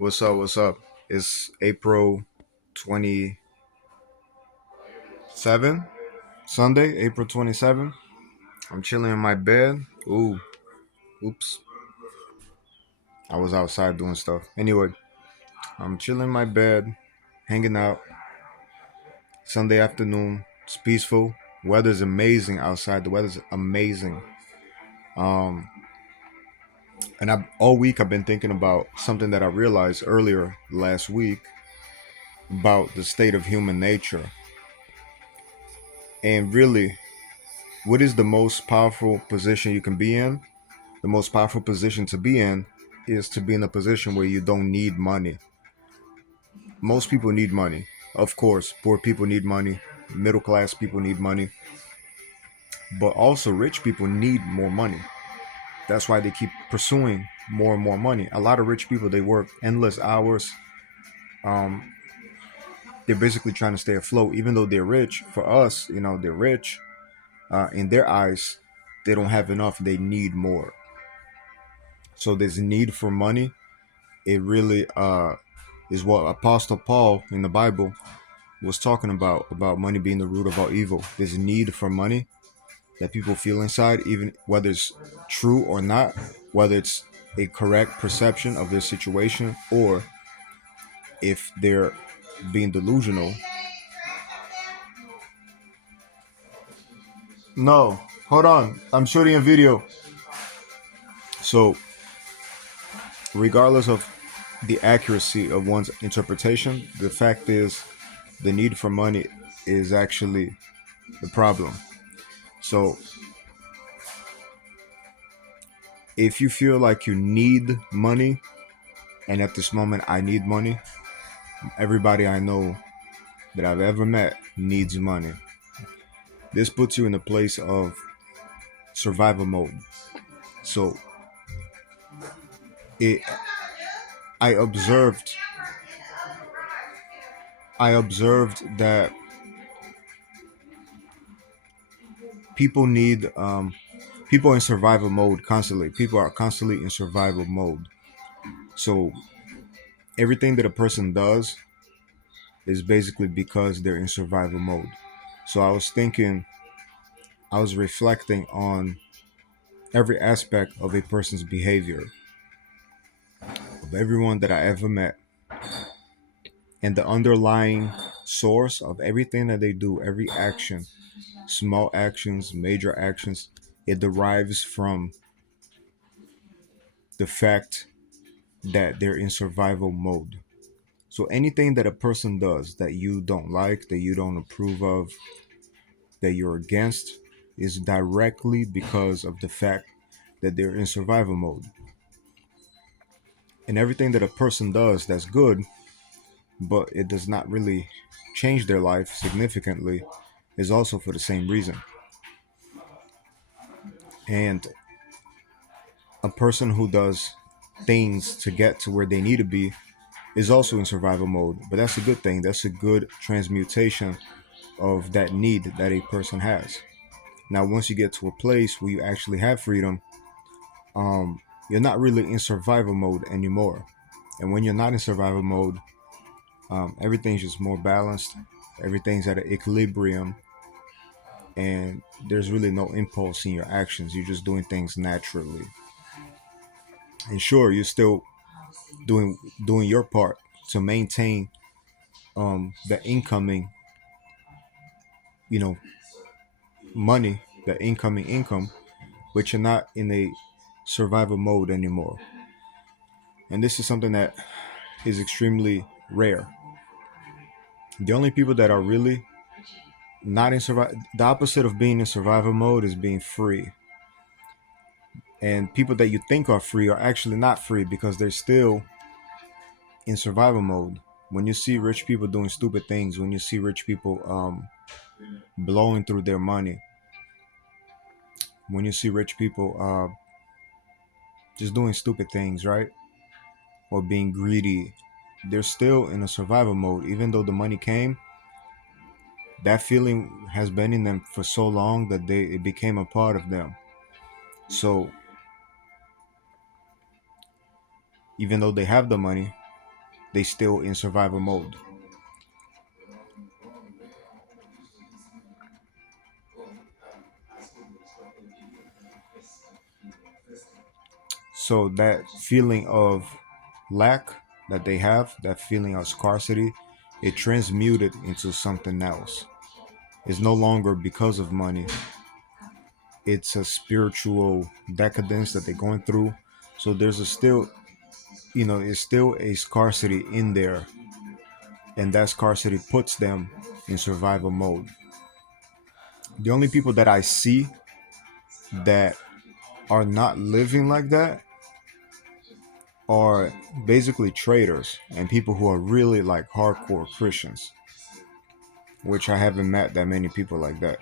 What's up? What's up? It's April 27, Sunday, April 27. I'm chilling in my bed. Oops. I was outside doing stuff. Anyway, I'm chilling in my bed, hanging out. Sunday afternoon. It's peaceful. Weather's amazing outside. The weather's amazing. Um, and all week I've been thinking about something that I realized earlier last week about the state of human nature. And really, what is the most powerful position you can be in? The most powerful position to be in is to be in a position where you don't need money. Most people need money. Of course, poor people need money, middle class people need money, but also rich people need more money. That's why they keep pursuing more and more money. A lot of rich people, they work endless hours. Um, they're basically trying to stay afloat, even though they're rich. For us, they're rich. In their eyes, they don't have enough. They need more. So there's a need for money. It really is what Apostle Paul in the Bible was talking about money being the root of all evil. There's a need for money that people feel inside, even whether it's true or not, whether it's a correct perception of their situation or if they're being delusional. No, hold on. I'm shooting a video. So, regardless of the accuracy of one's interpretation, the fact is the need for money is actually the problem. So, if you feel like you need money, and at this moment I need money, everybody I know that I've ever met needs money. This puts you in a place of survival mode. So it I observed that people need people in survival mode constantly. People are constantly in survival mode. So everything that a person does is basically because they're in survival mode. So I was reflecting on every aspect of a person's behavior, of everyone that I ever met, and the underlying source of everything that they do, every action, small actions, major actions, it derives from the fact that they're in survival mode. So anything that a person does that you don't like, that you don't approve of, that you're against, is directly because of the fact that they're in survival mode. And everything that a person does that's good, but it does not really change their life significantly, is also for the same reason. And a person who does things to get to where they need to be is also in survival mode. But that's a good thing. That's a good transmutation of that need that a person has. Now, once you get to a place where you actually have freedom, you're not really in survival mode anymore. And when you're not in survival mode, everything's just more balanced. Everything's at an equilibrium, and there's really no impulse in your actions. You're just doing things naturally. And sure, you're still doing your part to maintain the incoming, you know, money, the incoming income, but you're not in a survival mode anymore. And this is something that is extremely rare. The only people that are really not in survival, the opposite of being in survival mode is being free. And people that you think are free are actually not free because they're still in survival mode. When you see rich people doing stupid things, when you see rich people blowing through their money, when you see rich people just doing stupid things, right? Or being greedy, they're still in a survival mode. Even though the money came, that feeling has been in them for so long that it became a part of them. So even though they have the money, they still in survival mode. So that feeling of lack that they have, that feeling of scarcity, it transmuted into something else. It's no longer because of money. It's a spiritual decadence that they're going through. So there's a still, it's still a scarcity in there, and that scarcity puts them in survival mode. The only people that I see that are not living like that are basically traders and people who are really like hardcore Christians, which I haven't met that many people like that.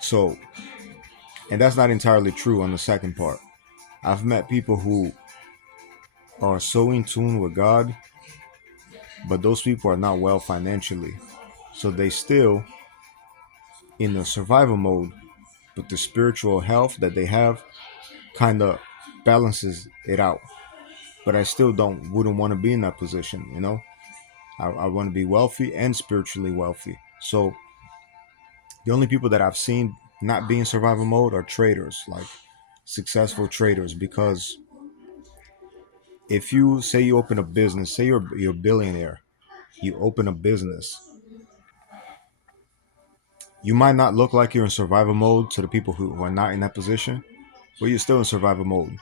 So, and that's not entirely true on the second part. I've met people who are so in tune with God, but those people are not well financially. So they still in the survival mode, but the spiritual health that they have kind of balances it out. But I still don't wouldn't want to be in that position. I want to be wealthy and spiritually wealthy. So the only people that I've seen not be in survival mode are traders, like successful traders. Because if you say you open a business, say you're a billionaire, you open a business, you might not look like you're in survival mode to the people who are not in that position, but you're still in survival mode.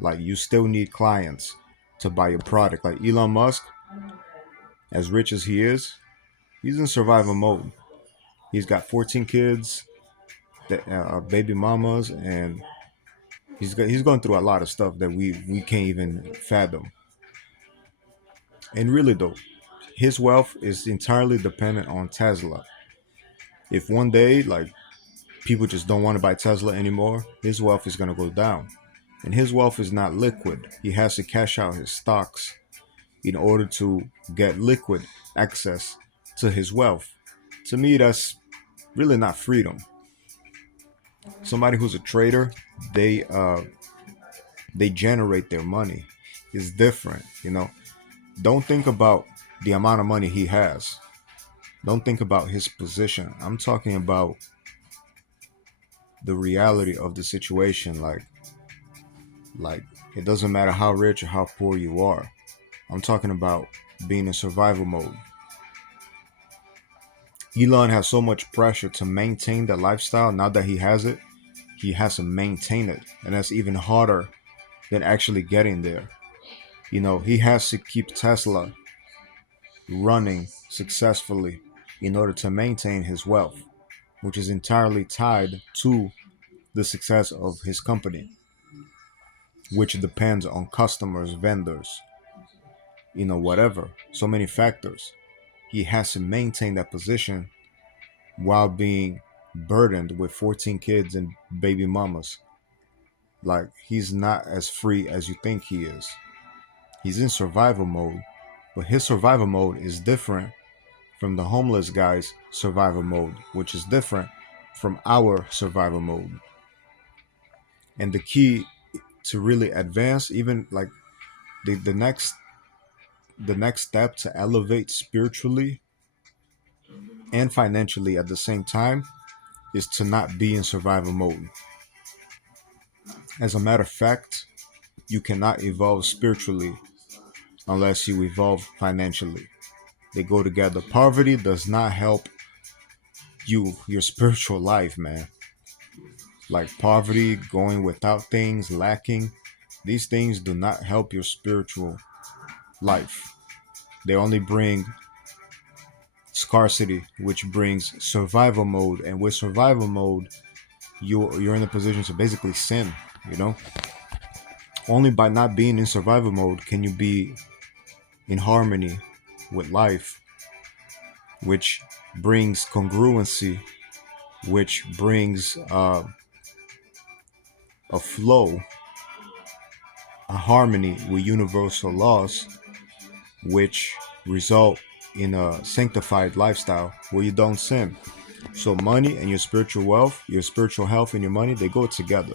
Like you still need clients to buy your product. Like Elon Musk, as rich as he is, he's in survival mode. He's got 14 kids that are baby mamas, and he's going through a lot of stuff that we can't even fathom. And really though, his wealth is entirely dependent on Tesla. If one day like people just don't want to buy Tesla anymore, his wealth is going to go down. And his wealth is not liquid. He has to cash out his stocks in order to get liquid access to his wealth. To me, that's really not freedom. Somebody who's a trader, they generate their money. It's different. Don't think about the amount of money he has. Don't think about his position. I'm talking about the reality of the situation. Like it doesn't matter how rich or how poor you are. I'm talking about being in survival mode. Elon has so much pressure to maintain that lifestyle. Now that he has it, he has to maintain it. And that's even harder than actually getting there. He has to keep Tesla running successfully in order to maintain his wealth, which is entirely tied to the success of his company, which depends on customers, vendors, whatever. So many factors. He has to maintain that position while being burdened with 14 kids and baby mamas. Like, he's not as free as you think he is. He's in survival mode, but his survival mode is different from the homeless guy's survival mode, which is different from our survival mode. And the key to really advance, even like the next step to elevate spiritually and financially at the same time, is to not be in survival mode. As a matter of fact, you cannot evolve spiritually unless you evolve financially. They go together. Poverty does not help your spiritual life, man. Like poverty, going without things, lacking, these things do not help your spiritual life. They only bring scarcity, which brings survival mode. And with survival mode, you're in a position to basically sin, you know? Only by not being in survival mode can you be in harmony with life, which brings congruency, which brings a flow, a harmony with universal laws, which result in a sanctified lifestyle where you don't sin. So money and your spiritual wealth, your spiritual health and your money, they go together.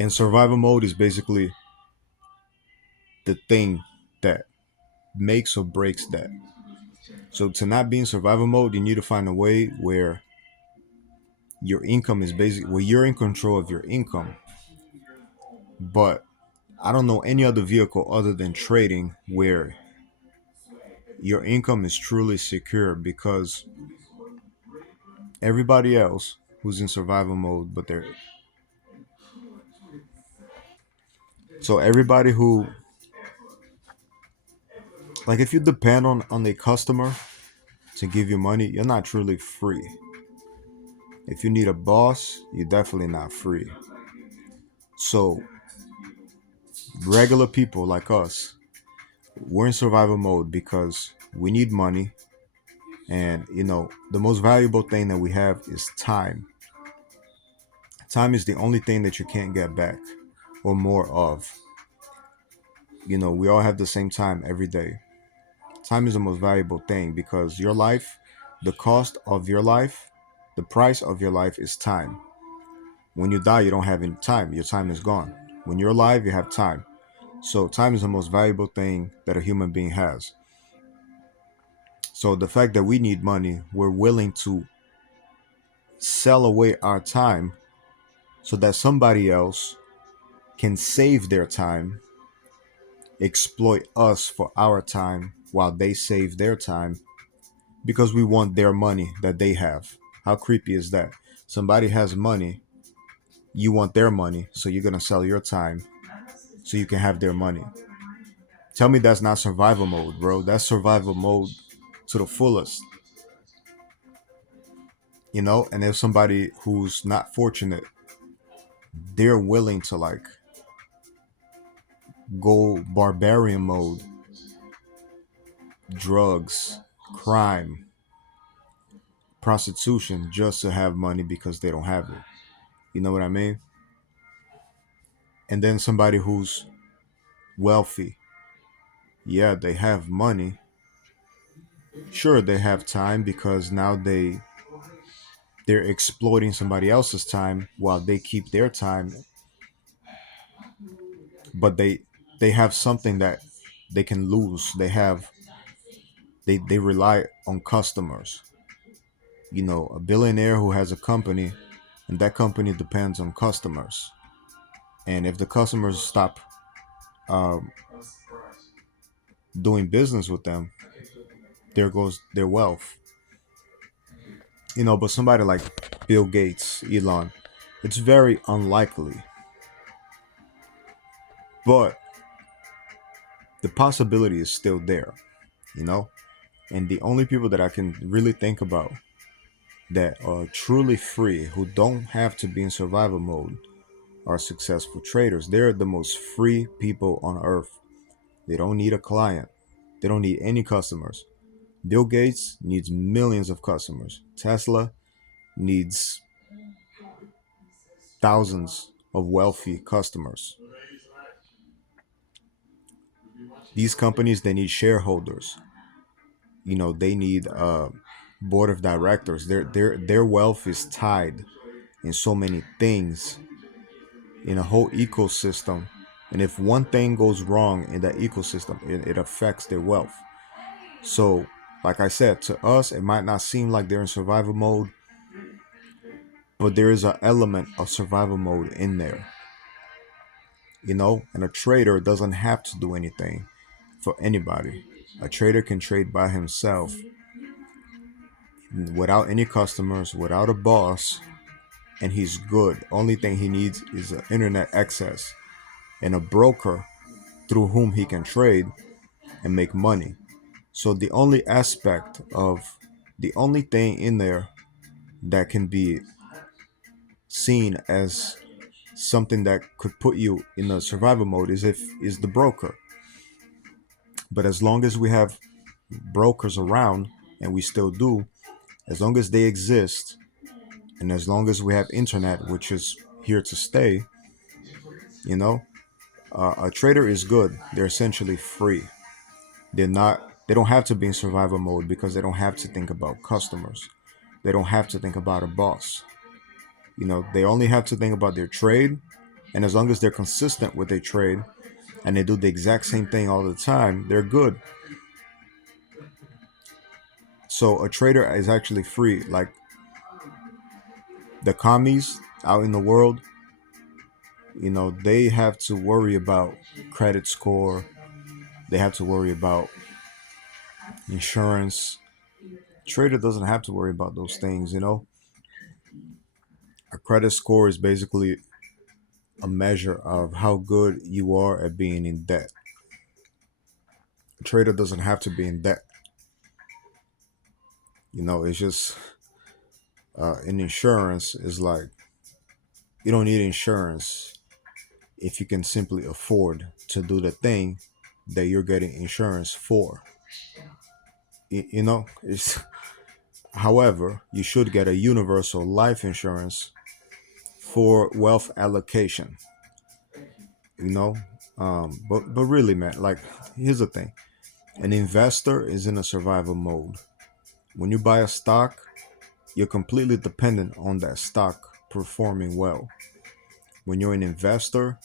And survival mode is basically the thing that makes or breaks that. So to not be in survival mode, you need to find a way where your income is basically where you're in control of your income. But I don't know any other vehicle other than trading where your income is truly secure, because everybody else who's in survival mode, but they're so everybody who, like, if you depend on a customer to give you money, you're not truly free. If you need a boss, you're definitely not free. So regular people like us, we're in survival mode because we need money. And the most valuable thing that we have is time. Time is the only thing that you can't get back or more of. We all have the same time every day. Time is the most valuable thing, because your life, the cost of your life, the price of your life is time. When you die, you don't have any time. Your time is gone. When you're alive, you have time. So time is the most valuable thing that a human being has. So the fact that we need money, we're willing to sell away our time so that somebody else can save their time, exploit us for our time while they save their time, because we want their money that they have. How creepy is that? Somebody has money, you want their money, so you're going to sell your time so you can have their money. Tell me that's not survival mode, bro. That's survival mode to the fullest. And if somebody who's not fortunate, they're willing to, like, go barbarian mode, drugs, crime, prostitution, just to have money because they don't have it. You know what I mean? And then somebody who's wealthy, yeah, they have money. Sure, they have time because now they're exploiting somebody else's time while they keep their time, but they have something that they can lose. They rely on customers. A billionaire who has a company, and that company depends on customers. And if the customers stop um, doing business with them, there goes their wealth. But somebody like Bill Gates, Elon, it's very unlikely. But the possibility is still there, you know? And the only people that I can really think about that are truly free, who don't have to be in survival mode, are successful traders. They're the most free people on earth. They don't need a client, they don't need any customers. Bill Gates needs millions of customers. Tesla needs thousands of wealthy customers. These companies, they need shareholders. They need a board of directors. Their wealth is tied in so many things, in a whole ecosystem. And if one thing goes wrong in that ecosystem, it affects their wealth. So, like I said, to us, it might not seem like they're in survival mode, but there is an element of survival mode in there. And a trader doesn't have to do anything for anybody. A trader can trade by himself without any customers, without a boss, and he's good. Only thing he needs is an internet access and a broker through whom he can trade and make money. So the only thing in there that can be seen as something that could put you in a survival mode is the broker. But as long as we have brokers around, and we still do, as long as they exist, and as long as we have internet, which is here to stay, you know, a trader is good. They're essentially free. They don't have to be in survival mode because they don't have to think about customers. They don't have to think about a boss. They only have to think about their trade, and as long as they're consistent with their trade, and they do the exact same thing all the time, they're good. So a trader is actually free. Like the commies out in the world, they have to worry about credit score. They have to worry about insurance. Trader doesn't have to worry about those things. A credit score is basically a measure of how good you are at being in debt. A trader doesn't have to be in debt. It's just in insurance is like you don't need insurance if you can simply afford to do the thing that you're getting insurance for. It's however, you should get a universal life insurance for wealth allocation. You know, but really, man, like here's the thing: an investor is in a survival mode. When you buy a stock, you're completely dependent on that stock performing well. When you're an investor,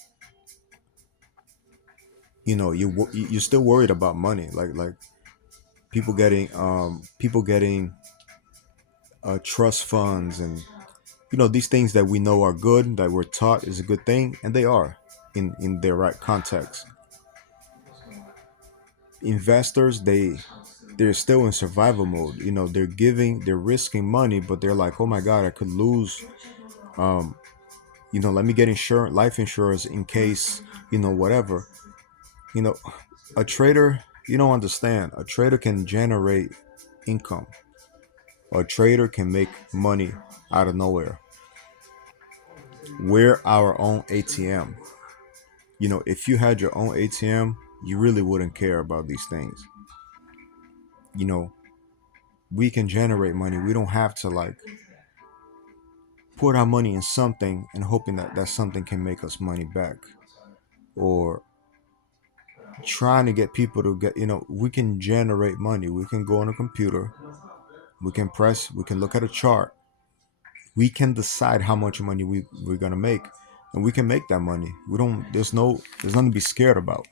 you're still worried about money, like people getting trust funds, and these things that we know are good, that we're taught is a good thing, and they are in their right context. Investors, they're still in survival mode. They're risking money, but they're like, oh my god, I could lose. Let me get insurance, life insurance, in case whatever. you know a trader, you don't understand, a trader can generate income. A trader can make money out of nowhere. We're our own ATM. If you had your own ATM, you really wouldn't care about these things. you know we can generate money. We don't have to like put our money in something and hoping that that something can make us money back, or trying to get people to get. We can generate money. We can go on a computer, we can look at a chart, we can decide how much money we're gonna make, and we can make that money. We don't there's nothing to be scared about.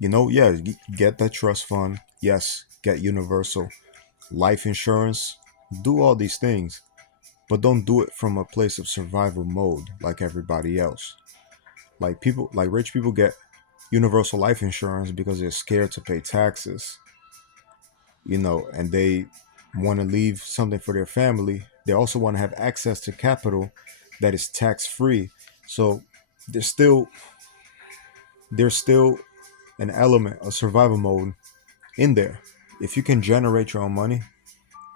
Yeah, get that trust fund, yes, get universal life insurance, do all these things, but don't do it from a place of survival mode like everybody else. Like rich people get universal life insurance because they're scared to pay taxes, and they want to leave something for their family. They also want to have access to capital that is tax free. So there's still there's still an element of survival mode in there. If you can generate your own money,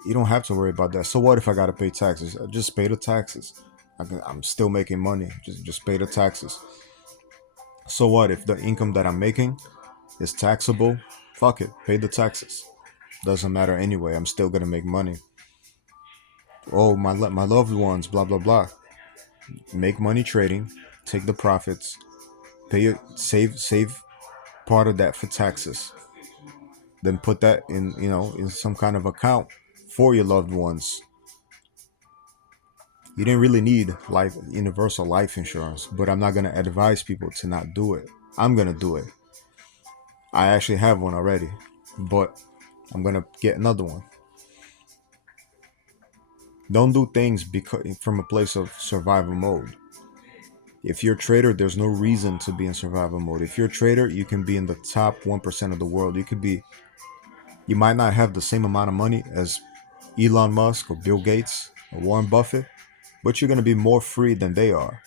you don't have to worry about that. So what if I gotta pay taxes? Just pay the taxes. I'm still making money. Just pay the taxes. So what if the income that I'm making is taxable? Fuck it, pay the taxes. Doesn't matter anyway. I'm still gonna make money. Oh, my loved ones, blah blah blah. Make money trading, take the profits, pay it, save part of that for taxes. Then put that in some kind of account for your loved ones. You didn't really need life universal life insurance, but I'm not gonna advise people to not do it. I'm gonna do it. I actually have one already, but I'm gonna get another one. Don't do things because from a place of survival mode. If you're a trader, there's no reason to be in survival mode. If you're a trader, you can be in the top 1% of the world. You might not have the same amount of money as Elon Musk or Bill Gates or Warren Buffett, but you're going to be more free than they are.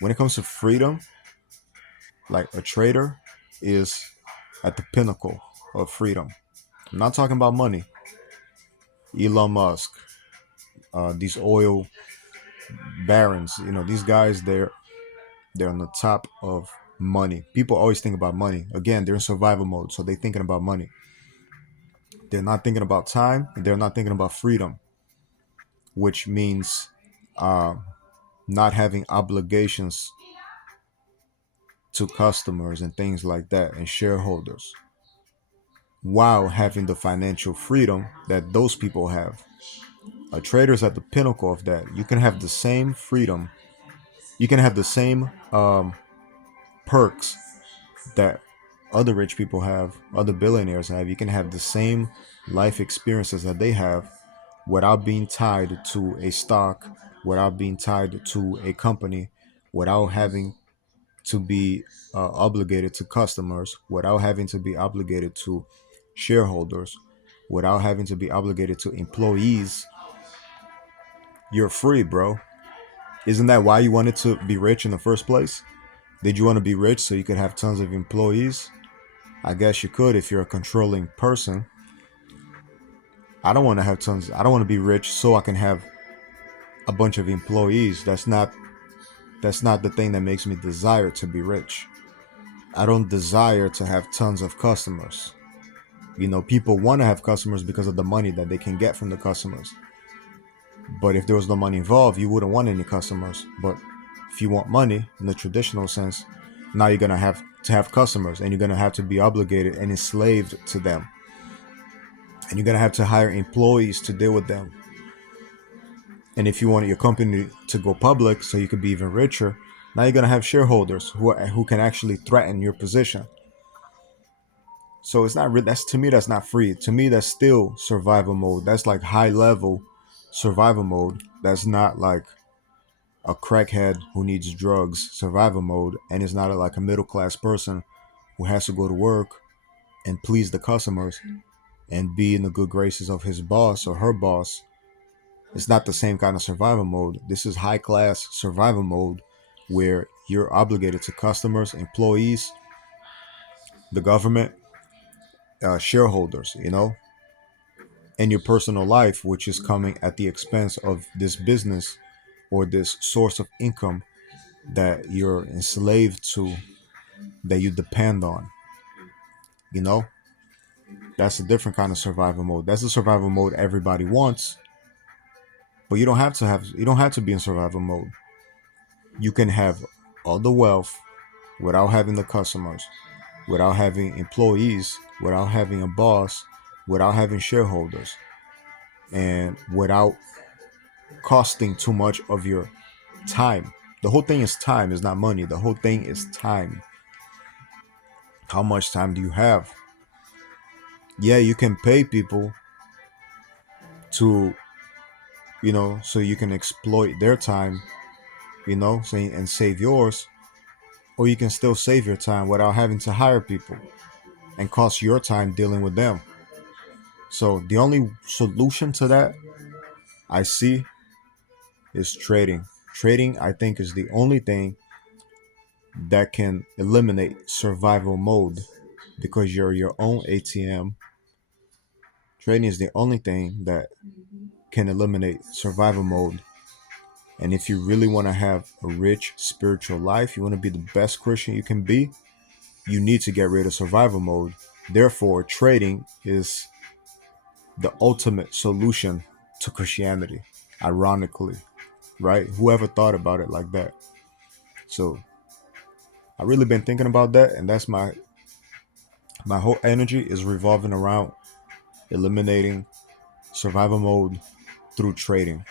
When it comes to freedom, like a trader is at the pinnacle of freedom. I'm not talking about money. Elon Musk, these oil barons, these guys, they're on the top of money. People always think about money. Again, they're in survival mode, so they're thinking about money. They're not thinking about time, and they're not thinking about freedom, which means uh, not having obligations to customers and things like that and shareholders, while having the financial freedom that those people have. A trader's at the pinnacle of that. You can have the same freedom. You can have the same perks that other rich people have, other billionaires have. You can have the same life experiences that they have without being tied to a stock, without being tied to a company, without having to be obligated to customers, without having to be obligated to shareholders, without having to be obligated to employees. You're free, bro. Isn't that why you wanted to be rich in the first place? Did you want to be rich so you could have tons of employees? I guess you could if you're a controlling person. I don't want to have tons. I don't want to be rich so I can have a bunch of employees. That's not the thing that makes me desire to be rich. I don't desire to have tons of customers. People want to have customers because of the money that they can get from the customers. But if there was no money involved, you wouldn't want any customers. But if you want money in the traditional sense, now you're going to have customers, and you're going to have to be obligated and enslaved to them. And you're going to have to hire employees to deal with them. And if you want your company to go public so you could be even richer, now you're going to have shareholders who can actually threaten your position. So it's not that's to me, that's not free. To me, that's still survival mode. That's like high level survival mode. That's not like a crackhead who needs drugs survival mode, and it's not like a middle class person who has to go to work and please the customers and be in the good graces of his boss or her boss. It's not the same kind of survival mode. This is high class survival mode where you're obligated to customers, employees, the government, shareholders, and your personal life, which is coming at the expense of this business or this source of income that you're enslaved to, that you depend on. You know, that's a different kind of survival mode. That's the survival mode everybody wants, but you don't have to be in survival mode. You can have all the wealth without having the customers, without having employees, without having a boss, without having shareholders, and without costing too much of your time. The whole thing is time, is not money. The whole thing is time. How much time do you have? Yeah, you can pay people to, so you can exploit their time, and save yours, or you can still save your time without having to hire people and cost your time dealing with them. So the only solution to that I see is trading. Trading, I think, is the only thing that can eliminate survival mode, because you're your own ATM. Trading is the only thing that can eliminate survival mode. And if you really want to have a rich spiritual life, you want to be the best Christian you can be, you need to get rid of survival mode. Therefore, trading is the ultimate solution to Christianity, ironically, right? Whoever thought about it like that? So I really been thinking about that, and that's my whole energy is revolving around eliminating survival mode through trading.